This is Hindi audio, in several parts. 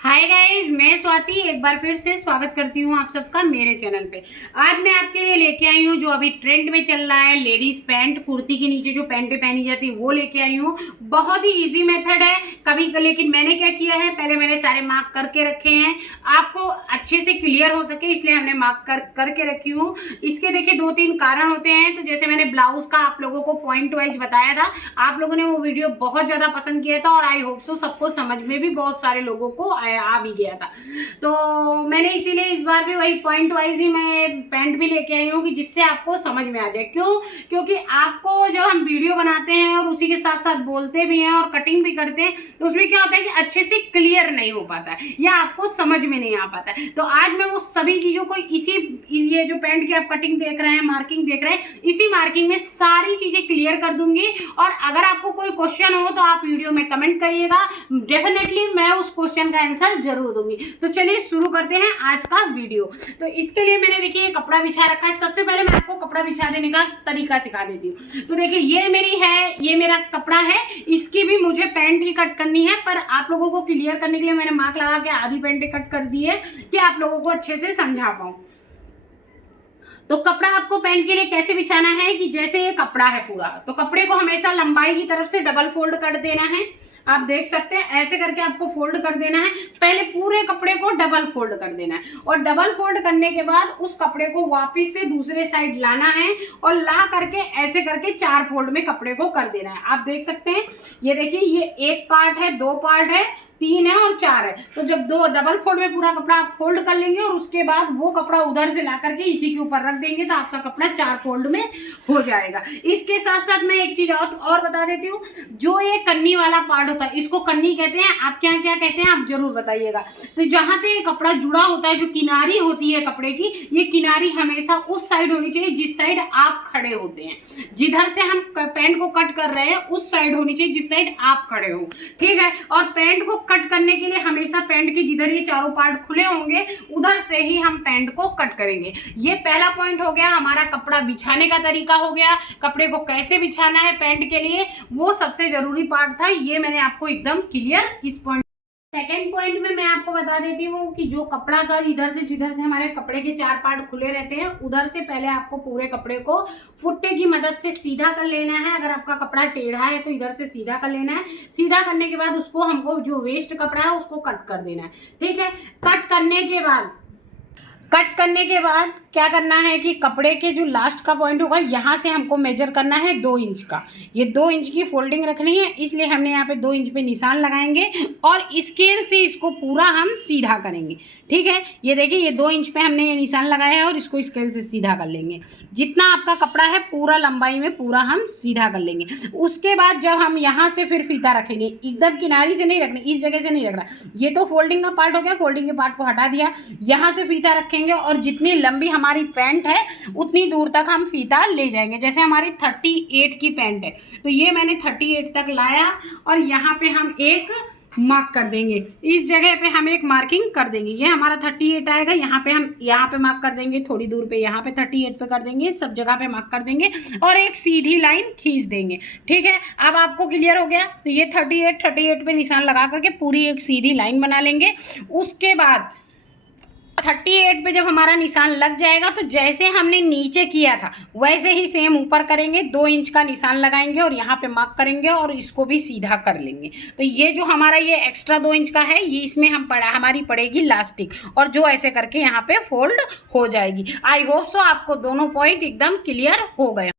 हाय गाइस, मैं स्वाति एक बार फिर से स्वागत करती हूँ आप सबका मेरे चैनल पे। आज मैं आपके लिए लेके आई हूँ जो अभी ट्रेंड में चल रहा है, लेडीज पैंट। कुर्ती के नीचे जो पैंटें पहनी जाती है वो लेके आई हूँ। बहुत ही इजी मेथड है कभी, लेकिन मैंने क्या किया है, पहले मैंने सारे मार्क करके रखे हैं आपको अच्छे से क्लियर हो सके, इसलिए हमने मार्क करके रखी हूँ। इसके देखिए 2-3 कारण होते हैं। तो जैसे मैंने ब्लाउज का आप लोगों को पॉइंट वाइज बताया था, आप लोगों ने वो वीडियो बहुत ज्यादा पसंद किया था और आई होप सो सबको समझ में भी बहुत सारे लोगों को आ भी गया था। तो मैंने इसीलिए इस बार भी वही पॉइंट वाइज ही मैं पैंट भी लेके आई हूँ कि जिससे आपको समझ में आ जाए। क्यों? क्योंकि आपको जब हम वीडियो बनाते हैं और उसी के साथ साथ बोलते भी हैं और कटिंग भी करते हैं तो उसमें क्या होता है कि अच्छे से क्लियर नहीं हो पाता है या आपको समझ में नहीं आ पाता है। तो आज मैं वो सभी चीजों को ये जो पैंट की आप कटिंग देख रहे हैं, मार्किंग देख रहे हैं, इसी मार्किंग में सारी चीजें क्लियर कर दूंगी। और अगर आपको कोई क्वेश्चन हो तो आप वीडियो में कमेंट करिएगा, डेफिनेटली मैं उस क्वेश्चन का आंसर जरूर दूंगी। तो चलिए शुरू करते हैं आज का वीडियो। तो इसके लिए मैंने देखिए कपड़ा बिछा रखा है। सबसे पहले मैं आपको कपड़ा बिछा देने का तरीका सिखा देती हूँ। तो देखिए ये मेरा कपड़ा है, इसकी भी मुझे पैंट ही कट करनी है, पर आप लोगों को क्लियर करने के लिए मैंने मार्क लगा के आधी पैंटें कट कर दी है कि आप लोगों को अच्छे से समझा पाऊं। तो कपड़ा आपको पैंट के लिए कैसे बिछाना है कि जैसे ये कपड़ा है पूरा, तो कपड़े को हमेशा लंबाई की तरफ से डबल फोल्ड कर देना है। आप देख सकते हैं ऐसे करके आपको फोल्ड कर देना है। पहले पूरे कपड़े को डबल फोल्ड कर देना है और डबल फोल्ड करने के बाद उस कपड़े को वापस से दूसरे साइड लाना है और ला करके ऐसे करके 4 फोल्ड में कपड़े को कर देना है। आप देख सकते हैं, ये देखिए ये 1 पार्ट है, 2 पार्ट है, 3 है और 4 है। तो जब 2 डबल फोल्ड में पूरा कपड़ा आप फोल्ड कर लेंगे और उसके बाद वो कपड़ा उधर से ला करके इसी के ऊपर रख देंगे तो आपका कपड़ा 4 फोल्ड में हो जाएगा। इसके साथ साथ मैं एक चीज और बता देती हूँ, जो ये कन्नी वाला पार्ट होता है इसको कन्नी कहते हैं, आप क्या क्या कहते हैं आप जरूर बताइएगा। तो जहां से ये कपड़ा जुड़ा होता है, जो किनारी होती है कपड़े की, ये किनारी हमेशा उस साइड होनी चाहिए जिस साइड आप खड़े होते हैं। जिधर से हम पैंट को कट कर रहे हैं उस साइड होनी चाहिए जिस साइड आप खड़े हो, ठीक है। और पैंट को कट करने के लिए हमेशा पैंट के जिधर ये चारों पार्ट खुले होंगे उधर से ही हम पैंट को कट करेंगे। ये पहला पॉइंट हो गया, हमारा कपड़ा बिछाने का तरीका हो गया। कपड़े को कैसे बिछाना है पैंट के लिए वो सबसे जरूरी पार्ट था, ये मैंने आपको एकदम क्लियर इस पॉइंट। सेकेंड पॉइंट में मैं आपको बता देती हूँ कि जो कपड़ा का जिधर से हमारे कपड़े के 4 पार्ट खुले रहते हैं उधर से पहले आपको पूरे कपड़े को फुट्टे की मदद से सीधा कर लेना है। अगर आपका कपड़ा टेढ़ा है तो इधर से सीधा कर लेना है। सीधा करने के बाद उसको हमको जो वेस्ट कपड़ा है उसको कट कर देना है, ठीक है। कट करने के बाद क्या करना है कि कपड़े के जो लास्ट का पॉइंट होगा यहाँ से हमको मेजर करना है 2 इंच का। ये 2 इंच की फोल्डिंग रखनी है, इसलिए हमने यहाँ पे 2 इंच पे निशान लगाएंगे और स्केल से इसको पूरा हम सीधा करेंगे, ठीक है। ये देखिए ये 2 इंच पे हमने ये निशान लगाया है और इसको स्केल से सीधा कर लेंगे। जितना आपका कपड़ा है पूरा लंबाई में पूरा हम सीधा कर लेंगे। उसके बाद जब हम यहाँ से फिर फीता रखेंगे, एकदम किनारी से नहीं रखना, इस जगह से नहीं रखना। ये तो फोल्डिंग का पार्ट हो गया, फोल्डिंग के पार्ट को हटा दिया, यहाँ से फीता रखेंगे और जितनी लंबी हमारी पैंट है उतनी दूर तक हम फीता ले जाएंगे। जैसे हमारी 38 की पैंट है तो ये मैंने 38 तक लाया और यहाँ पे हम एक मार्क कर देंगे, इस जगह पे हम एक मार्किंग कर देंगे। ये हमारा 38 आएगा, यहाँ पे हम यहाँ पे मार्क कर देंगे, थोड़ी दूर पे यहाँ पे 38 पे कर देंगे, सब जगह पे मार्क कर देंगे और एक सीधी लाइन खींच देंगे, ठीक है। अब आपको क्लियर हो गया। तो ये 38 पे निशान लगा करके पूरी एक सीधी लाइन बना लेंगे। उसके बाद 38 पे जब हमारा निशान लग जाएगा तो जैसे हमने नीचे किया था वैसे ही सेम ऊपर करेंगे, 2 इंच का निशान लगाएंगे और यहाँ पे मार्क करेंगे और इसको भी सीधा कर लेंगे। तो ये जो हमारा ये एक्स्ट्रा 2 इंच का है ये इसमें हमारी पड़ेगी लास्टिक और जो ऐसे करके यहाँ पे फोल्ड हो जाएगी। आई होप सो आपको दोनों पॉइंट एकदम क्लियर हो गए।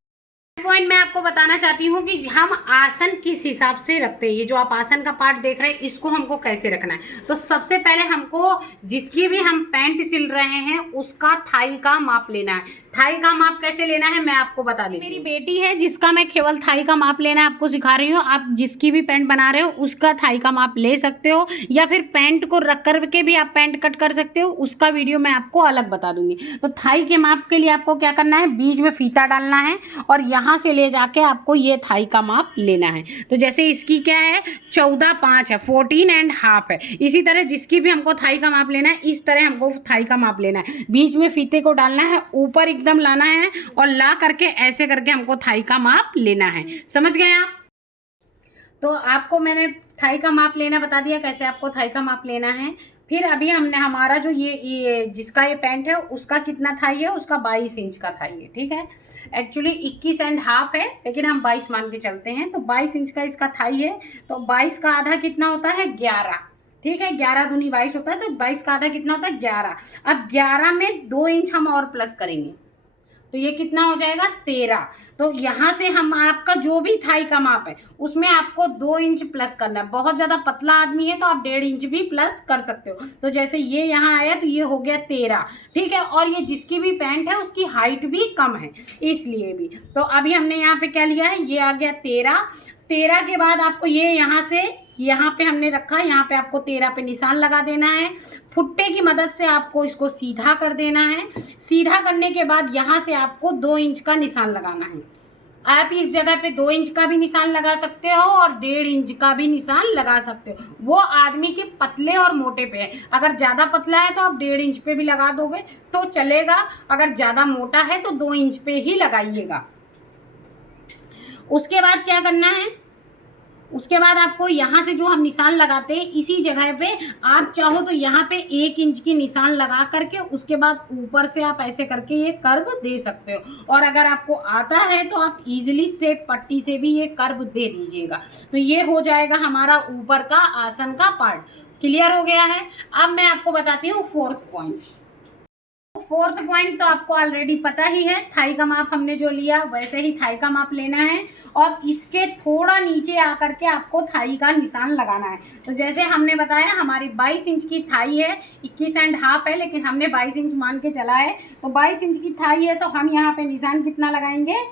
पॉइंट मैं आपको बताना चाहती हूँ कि हम आसन किस हिसाब से रखते हैं। ये जो आप आसन का पार्ट देख रहे हैं इसको हमको कैसे रखना है। तो सबसे पहले हमको जिसकी भी हम पैंट सिल रहे हैं उसका थाई का माप लेना है। थाई का माप कैसे लेना है मैं आपको बता देती हूँ। मेरी बेटी है जिसका मैं केवल थाई का माप लेना है आपको सिखा रही हूँ। आप जिसकी भी पैंट बना रहे हो उसका थाई का माप ले सकते हो या फिर पैंट को रख कर के भी आप पैंट कट कर सकते हो, उसका वीडियो मैं आपको अलग बता दूंगी। तो थाई के माप के लिए आपको क्या करना है, बीच में फीता डालना है और यहाँ से ले जाके आपको ये थाई का माप लेना है। तो जैसे इसकी क्या है 14.5 है, 14.5 है। इसी तरह जिसकी भी हमको थाई का माप लेना है इस तरह हमको थाई का माप लेना है। बीच में फीते को डालना है, ऊपर एकदम लाना है और ला करके ऐसे करके हमको थाई का माप लेना है। समझ गए आप? तो आपको मैंने थाई का माप लेना बता दिया, कैसे आपको थाई का माप लेना है। फिर अभी हमने हमारा जो ये जिसका ये पैंट है उसका कितना थाई है, उसका 22 इंच का थाई है, ठीक है। एक्चुअली 21.5 है, लेकिन हम 22 मान के चलते हैं। तो 22 इंच का इसका थाई है। तो 22 का आधा कितना होता है, 11, ठीक है। 11 दूनी 22 होता है, तो 22 का आधा कितना होता है, 11। अब 11 में 2 इंच हम और प्लस करेंगे, तो ये कितना हो जाएगा, 13। तो यहाँ से हम आपका जो भी थाई का माप है उसमें आपको 2 इंच प्लस करना है। बहुत ज़्यादा पतला आदमी है तो आप 1.5 इंच भी प्लस कर सकते हो। तो जैसे ये यहाँ आया तो ये हो गया 13, ठीक है। और ये जिसकी भी पैंट है उसकी हाइट भी कम है, इसलिए भी। तो अभी हमने यहाँ पे क्या लिया है, ये आ गया 13। 13 के बाद आपको ये यहाँ से यहाँ पे हमने रखा, यहाँ पे आपको 13 पे निशान लगा देना है। फुट्टे की मदद से आपको इसको सीधा कर देना है। सीधा करने के बाद यहाँ से आपको 2 इंच का निशान लगाना है। आप इस जगह पे 2 इंच का भी निशान लगा सकते हो और 1.5 इंच का भी निशान लगा सकते हो। वो आदमी के पतले और मोटे पे है। अगर ज़्यादा पतला है तो आप 1.5 इंच पे भी लगा दोगे तो चलेगा। अगर ज़्यादा मोटा है तो 2 इंच पे ही लगाइएगा। उसके बाद क्या करना है, उसके बाद आपको यहाँ से जो हम निशान लगाते हैं इसी जगह पे आप चाहो तो यहाँ पे 1 इंच की निशान लगा करके उसके बाद ऊपर से आप ऐसे करके ये कर्व दे सकते हो। और अगर आपको आता है तो आप इजीली सेट पट्टी से भी ये कर्व दे दीजिएगा। तो ये हो जाएगा हमारा ऊपर का आसन का पार्ट। क्लियर हो गया है। अब मैं आपको बताती हूँ 4th पॉइंट। 4th पॉइंट तो आपको ऑलरेडी पता ही है, थाई का माप हमने जो लिया वैसे ही थाई का माप लेना है और इसके थोड़ा नीचे आकर के आपको थाई का निशान लगाना है। तो जैसे हमने बताया हमारी 22 इंच की थाई है, 21.5 है, लेकिन हमने 22 इंच मान के चला है। तो 22 इंच की थाई है तो हम यहाँ पे निशान कितना लगाएंगे,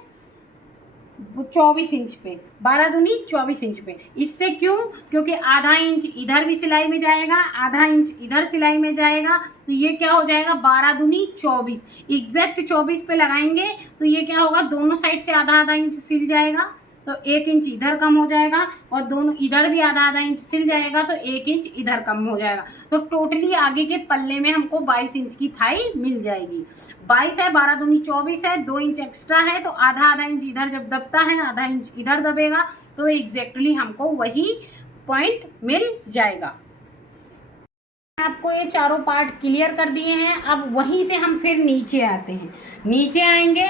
24 इंच पे, 12 दूनी 24 इंच पे। इससे क्यों, क्योंकि आधा इंच इधर भी सिलाई में जाएगा, आधा इंच इधर सिलाई में जाएगा, तो ये क्या हो जाएगा 12 दूनी 24। एग्जैक्ट 24 पे लगाएंगे तो ये क्या होगा, दोनों साइड से आधा आधा इंच सिल जाएगा, तो 1 इंच इधर कम हो जाएगा और दोनों इधर भी आधा आधा इंच सिल जाएगा तो 1 इंच इधर कम हो जाएगा। तो टोटली आगे के पल्ले में हमको 22 इंच की थाई मिल जाएगी। 22 है, 12 दूनी 24 है, 2 इंच एक्स्ट्रा है, तो आधा आधा इंच इधर जब दबता है आधा इंच इधर दबेगा, तो एग्जैक्टली हमको वही पॉइंट मिल जाएगा। आपको ये चारों पार्ट क्लियर कर दिए हैं। अब वहीं से हम फिर नीचे आते हैं। नीचे आएंगे,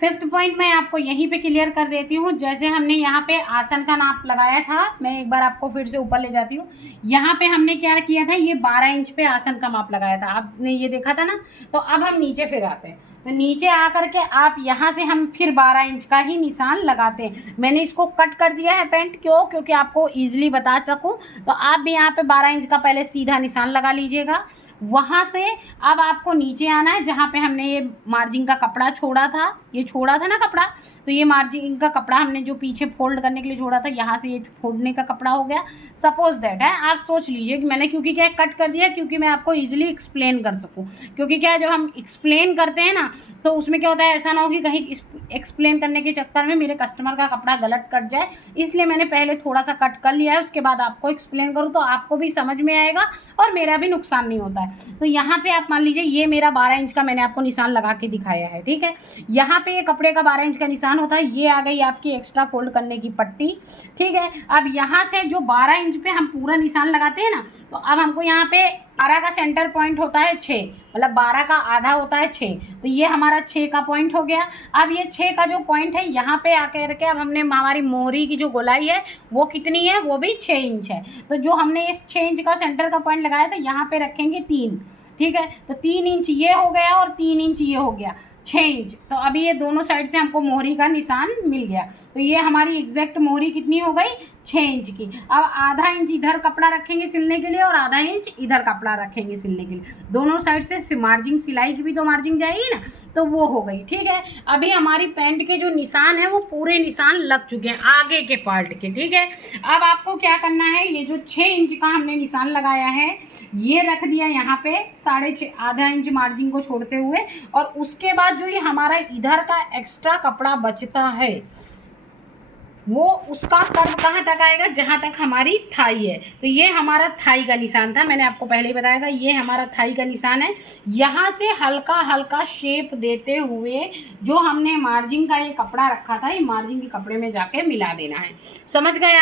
5th पॉइंट मैं आपको यहीं पे क्लियर कर देती हूँ। जैसे हमने यहाँ पे आसन का नाप लगाया था, मैं एक बार आपको फिर से ऊपर ले जाती हूँ। यहाँ पे हमने क्या किया था, ये 12 इंच पे आसन का माप लगाया था, आपने ये देखा था ना। तो अब हम नीचे फिर आते हैं। तो नीचे आकर के आप यहाँ से हम फिर 12 इंच का ही निशान लगाते हैं। मैंने इसको कट कर दिया है पैंट, क्यों, क्योंकि आपको ईजिली बता सकूँ। तो आप भी यहाँ पे 12 इंच का पहले सीधा निशान लगा लीजिएगा। वहाँ से अब आपको नीचे आना है, जहाँ पे हमने ये मार्जिन का कपड़ा छोड़ा था, ये छोड़ा था ना कपड़ा, तो ये मार्जिन का कपड़ा हमने जो पीछे फोल्ड करने के लिए छोड़ा था, यहाँ से ये फोड़ने का कपड़ा हो गया। सपोज दैट है, आप सोच लीजिए कि मैंने क्योंकि क्या कट कर दिया, क्योंकि मैं आपको इजीली एक्सप्लेन कर सकूँ। क्योंकि क्या है, जब हम एक्सप्लेन करते हैं ना तो उसमें क्या होता है, ऐसा ना हो कि कहीं एक्सप्लेन करने के चक्कर में मेरे कस्टमर का कपड़ा गलत कट जाए, इसलिए मैंने पहले थोड़ा सा कट कर लिया है, उसके बाद आपको एक्सप्लेन करूँ तो आपको भी समझ में आएगा और मेरा भी नुकसान नहीं होता है। तो यहाँ पे आप मान लीजिए ये मेरा 12 इंच का मैंने आपको निशान लगा के दिखाया है, ठीक है। यहाँ पे ये कपड़े का 12 इंच का निशान होता है, ये आ गई आपकी एक्स्ट्रा फोल्ड करने की पट्टी, ठीक है। अब यहाँ से जो 12 इंच पे हम पूरा निशान लगाते हैं ना, तो अब हमको यहाँ पे 12 का सेंटर पॉइंट होता है 6, मतलब 12 का आधा होता है 6, तो ये हमारा 6 का पॉइंट हो गया। अब ये 6 का जो पॉइंट है यहाँ पे आकर के अब हमने हमारी मोहरी की जो गोलाई है वो कितनी है, वो भी 6 इंच है। तो जो हमने इस 6 इंच का सेंटर का पॉइंट लगाया था यहाँ पे रखेंगे 3, ठीक है। तो 3 इंच ये हो गया और 3 इंच ये हो गया, 6 इंच। तो अभी ये दोनों साइड से हमको मोहरी का निशान मिल गया। तो ये हमारी एग्जैक्ट मोहरी कितनी हो गई, 6 इंच की। अब आधा इंच इधर कपड़ा रखेंगे सिलने के लिए और आधा इंच इधर कपड़ा रखेंगे सिलने के लिए। दोनों साइड से मार्जिंग, सिलाई की भी तो मार्जिंग जाएगी ना, तो वो हो गई, ठीक है। अभी हमारी पैंट के जो निशान है वो पूरे निशान लग चुके हैं आगे के पार्ट के, ठीक है। अब आपको क्या करना है, ये जो 6 इंच का हमने निशान लगाया है ये रख दिया यहाँ पे 6.5 आधा इंच मार्जिन को छोड़ते हुए, और उसके बाद जो ये हमारा इधर का एक्स्ट्रा कपड़ा बचता है वो उसका कर्व कहाँ तक आएगा, जहाँ तक हमारी थाई है। तो ये हमारा थाई का निशान था, मैंने आपको पहले ही बताया था, ये हमारा थाई का निशान है। यहाँ से हल्का हल्का शेप देते हुए जो हमने मार्जिन का ये कपड़ा रखा था, ये मार्जिन के कपड़े में जाके मिला देना है। समझ गए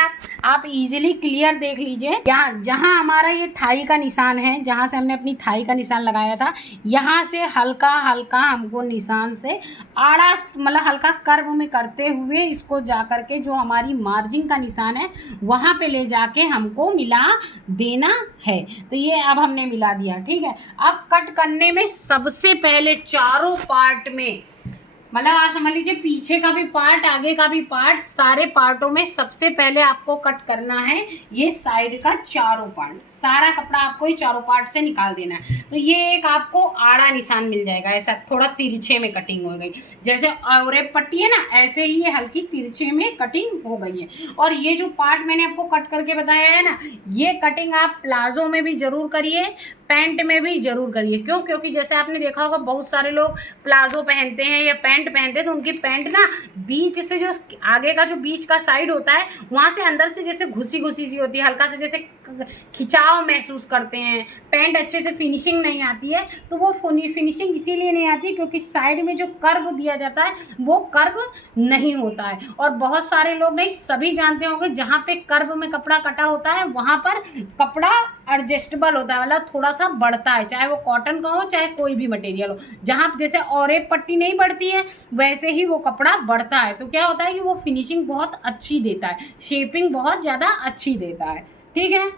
आप इजीली क्लियर देख लीजिए। यहाँ जहाँ हमारा ये थाई का निशान है, जहाँ से हमने अपनी थाई का निशान लगाया था, यहाँ से हल्का हल्का हमको निशान से आड़ा मतलब हल्का कर्व में करते हुए इसको जा करके जो हमारी मार्जिन का निशान है वहाँ पे ले जाके हमको मिला देना है। तो ये अब हमने मिला दिया, ठीक है। अब कट करने में सबसे पहले चारों पार्ट में, मतलब आप समझ लीजिए पीछे का भी पार्ट आगे का भी पार्ट, सारे पार्टों में सबसे पहले आपको कट करना है ये साइड का चारों पार्ट। सारा कपड़ा आपको ये चारों पार्ट से निकाल देना है। तो ये एक आपको आड़ा निशान मिल जाएगा, ऐसा थोड़ा तिरछे में कटिंग हो गई, जैसे और पट्टी है ना, ऐसे ही ये हल्की तिरछे में कटिंग हो गई है। और ये जो पार्ट मैंने आपको कट करके बताया है ना, ये कटिंग आप प्लाजो में भी ज़रूर करिए, पैंट में भी ज़रूर करिए। क्यों? क्योंकि जैसे आपने देखा होगा बहुत सारे लोग प्लाजो पहनते हैं या पैंट पहनते हैं, तो उनकी पैंट ना बीच से जो आगे का जो बीच का साइड होता है वहाँ से अंदर से जैसे घुसी घुसी सी होती है, हल्का से जैसे खिंचाव महसूस करते हैं, पैंट अच्छे से फिनिशिंग नहीं आती है। तो वो फिनिशिंग इसीलिए नहीं आती क्योंकि साइड में जो कर्व दिया जाता है वो कर्व नहीं होता है। और बहुत सारे लोग नहीं, सभी जानते होंगे जहाँ पे कर्व में कपड़ा कटा होता है वहाँ पर कपड़ा एडजस्टेबल होता है, मतलब थोड़ा सा बढ़ता है, चाहे वो कॉटन का हो चाहे कोई भी मटेरियल हो। जहाँ जैसे और पट्टी नहीं बढ़ती है वैसे ही वो कपड़ा बढ़ता है। तो क्या होता है कि वो फिनिशिंग बहुत अच्छी देता है, शेपिंग बहुत ज़्यादा अच्छी देता है, ठीक है।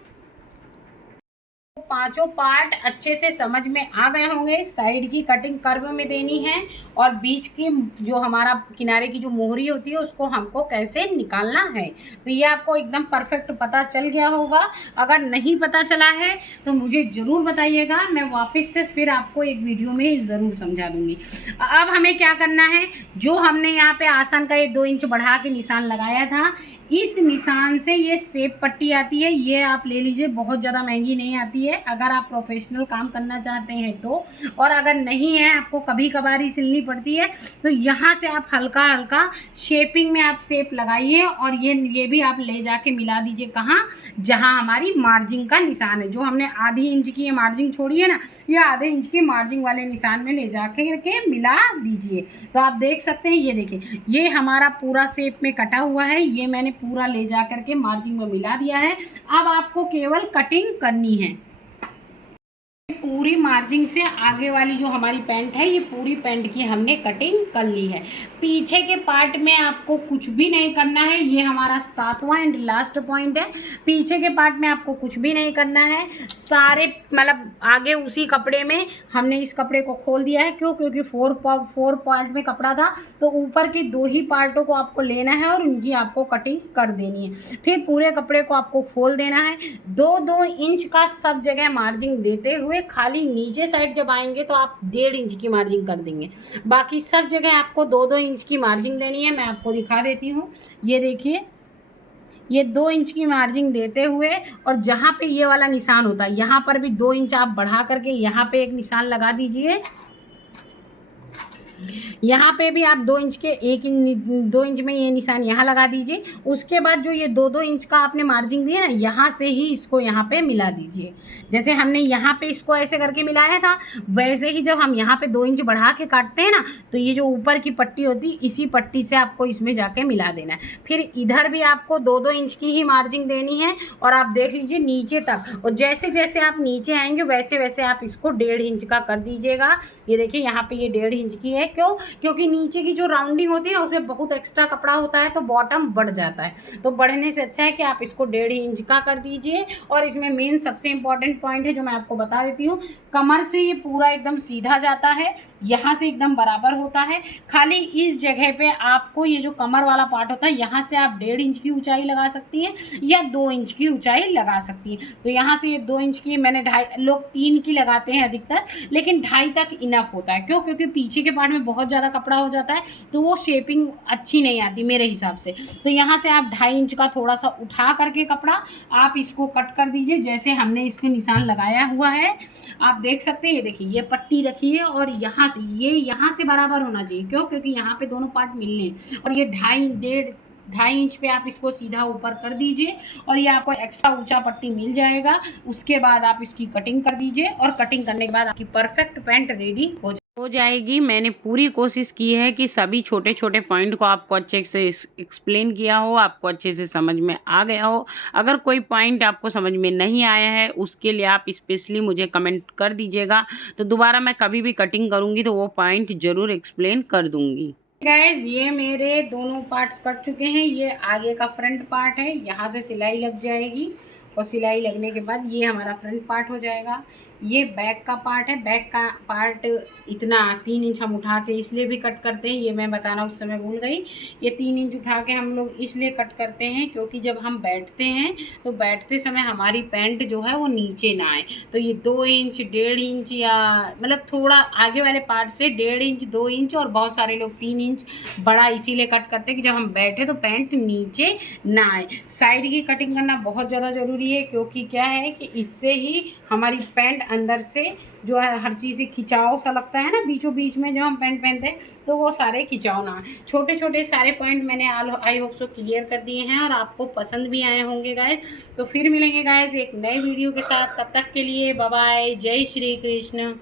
पांचों पार्ट अच्छे से समझ में आ गए होंगे। साइड की कटिंग कर्व में देनी है और बीच की जो हमारा किनारे की जो मोहरी होती है उसको हमको कैसे निकालना है। तो ये आपको एकदम परफेक्ट पता चल गया होगा। अगर नहीं पता चला है तो मुझे ज़रूर बताइएगा, मैं वापस से फिर आपको एक वीडियो में ज़रूर समझा दूँगी। अब हमें क्या करना है, जो हमने यहाँ पे आसन का ये 2 इंच बढ़ा के निशान लगाया था, इस निशान से ये सेप पट्टी आती है, ये आप ले लीजिए, बहुत ज़्यादा महंगी नहीं आती है अगर आप प्रोफेशनल काम करना चाहते हैं तो। और अगर नहीं है, आपको कभी कभार ही सिलनी पड़ती है, तो यहाँ से आप हल्का हल्का शेपिंग में आप सेप लगाइए और ये भी आप ले जाके मिला दीजिए कहाँ, जहाँ हमारी मार्जिन का निशान है। जो हमने आधी इंच की ये मार्जिन छोड़ी है ना, ये आधे इंच की मार्जिन वाले निशान में ले जाके करके मिला दीजिए। तो आप देख सकते हैं, ये देखिए ये हमारा पूरा सेप में कटा हुआ है, ये मैंने पूरा ले जा करके मार्जिन में मिला दिया है। अब आपको केवल कटिंग करनी है। पूरी मार्जिन से आगे वाली जो हमारी पैंट है, ये पूरी पैंट की हमने कटिंग कर ली है। पीछे के पार्ट में आपको कुछ भी नहीं करना है, ये हमारा 7वां एंड लास्ट पॉइंट है। पीछे के पार्ट में आपको कुछ भी नहीं करना है, सारे मतलब आगे उसी कपड़े में हमने इस कपड़े को खोल दिया है। क्यों? क्योंकि 4 पार्ट में कपड़ा था, तो ऊपर के 2 ही पार्टों को आपको लेना है और उनकी आपको कटिंग कर देनी है। फिर पूरे कपड़े को आपको खोल देना है। 2-2 इंच का सब जगह मार्जिन देते हुए खाली नीचे साइड जब आएंगे तो आप 1.5 इंच की मार्जिन कर देंगे। बाकी सब जगह आपको 2-2 इंच की मार्जिन देनी है। मैं आपको दिखा देती हूँ, ये देखिए, ये 2 इंच की मार्जिन देते हुए और जहाँ पे ये वाला निशान होता है यहाँ पर भी 2 इंच आप बढ़ा करके यहाँ पे एक निशान लगा दीजिए। यहाँ पे भी आप 2 इंच के 2 इंच में ये निशान यहाँ लगा दीजिए। उसके बाद जो ये 2-2 इंच का आपने मार्जिन दिया ना, यहाँ से ही इसको यहाँ पे मिला दीजिए। जैसे हमने यहाँ पे इसको ऐसे करके मिलाया था, वैसे ही जब हम यहाँ पे 2 इंच बढ़ा के काटते हैं ना, तो ये जो ऊपर की पट्टी होती है, इसी पट्टी से आपको इसमें जाके मिला देना है। फिर इधर भी आपको 2-2 इंच की ही मार्जिन देनी है और आप देख लीजिए नीचे तक। और जैसे जैसे आप नीचे आएंगे वैसे वैसे आप इसको 1.5 इंच का कर दीजिएगा। ये देखिए यहाँ पे ये 1.5 इंच की है। क्यों? क्योंकि नीचे की जो राउंडिंग होती है ना, उसमें बहुत एक्स्ट्रा कपड़ा होता है तो बॉटम बढ़ जाता है। तो बढ़ने से अच्छा है कि आप इसको 1.5 इंच का कर दीजिए। और इसमें मेन सबसे इम्पॉर्टेंट पॉइंट है जो मैं आपको बता देती हूँ, कमर से ये पूरा एकदम सीधा जाता है, यहाँ से एकदम बराबर होता है। खाली इस जगह पे आपको ये जो कमर वाला पार्ट होता है, यहाँ से आप 1.5 इंच की ऊंचाई लगा सकती हैं या 2 इंच की ऊंचाई लगा सकती हैं। तो यहाँ से ये 2 इंच की, मैंने 2.5, लोग 3 की लगाते हैं अधिकतर, लेकिन 2.5 तक इनफ होता है। क्यों? क्योंकि पीछे के पार्ट में बहुत ज़्यादा कपड़ा हो जाता है तो वो शेपिंग अच्छी नहीं आती मेरे हिसाब से। तो यहाँ से आप 2.5 इंच का थोड़ा सा उठा करके कपड़ा आप इसको कट कर दीजिए, जैसे हमने इसके निशान लगाया हुआ है। आप देख सकते हैं, ये देखिए ये पट्टी रखी है और यहाँ से ये यहाँ से बराबर होना चाहिए। क्यों? क्योंकि यहाँ पे दोनों पार्ट मिलने हैं। और ये 2.5 2.5 इंच पे आप इसको सीधा ऊपर कर दीजिए और ये आपको एक्स्ट्रा ऊंचा पट्टी मिल जाएगा। उसके बाद आप इसकी कटिंग कर दीजिए और कटिंग करने के बाद आपकी परफेक्ट पैंट रेडी हो जाएगी। मैंने पूरी कोशिश की है कि सभी छोटे छोटे पॉइंट को आपको अच्छे से एक्सप्लेन किया हो, आपको अच्छे से समझ में आ गया हो। अगर कोई पॉइंट आपको समझ में नहीं आया है उसके लिए आप स्पेशली मुझे कमेंट कर दीजिएगा, तो दोबारा मैं कभी भी कटिंग करूँगी तो वो पॉइंट ज़रूर एक्सप्लेन कर दूँगी। गाइज ये मेरे दोनों पार्ट्स कट चुके हैं। ये आगे का फ्रंट पार्ट है, यहाँ से सिलाई लग जाएगी और सिलाई लगने के बाद ये हमारा फ्रंट पार्ट हो जाएगा। ये बैक का पार्ट है। बैक का पार्ट इतना 3 इंच हम उठा के इसलिए भी कट करते हैं, ये मैं बताना उस समय भूल गई। ये 3 इंच उठा के हम लोग इसलिए कट करते हैं क्योंकि जब हम बैठते हैं तो बैठते समय हमारी पैंट जो है वो नीचे ना आए। तो ये 2 इंच 1.5 इंच या मतलब थोड़ा आगे वाले पार्ट से 1.5 इंच 2 इंच और बहुत सारे लोग 3 इंच बड़ा इसीलिए कट करते हैं कि जब हम बैठे तो पैंट नीचे ना आए। साइड की कटिंग करना बहुत ज़्यादा ज़रूरी है क्योंकि क्या है कि इससे ही हमारी पैंट अंदर से जो है हर चीज़ से खिंचाव सा लगता है ना, बीचों बीच में जो हम पैंट पहनते हैं तो वो सारे खिंचाव ना। छोटे छोटे सारे पॉइंट मैंने आई होप सो क्लियर कर दिए हैं और आपको पसंद भी आए होंगे गाइस। तो फिर मिलेंगे गाइस एक नए वीडियो के साथ, तब तक के लिए बाय बाय, जय श्री कृष्ण।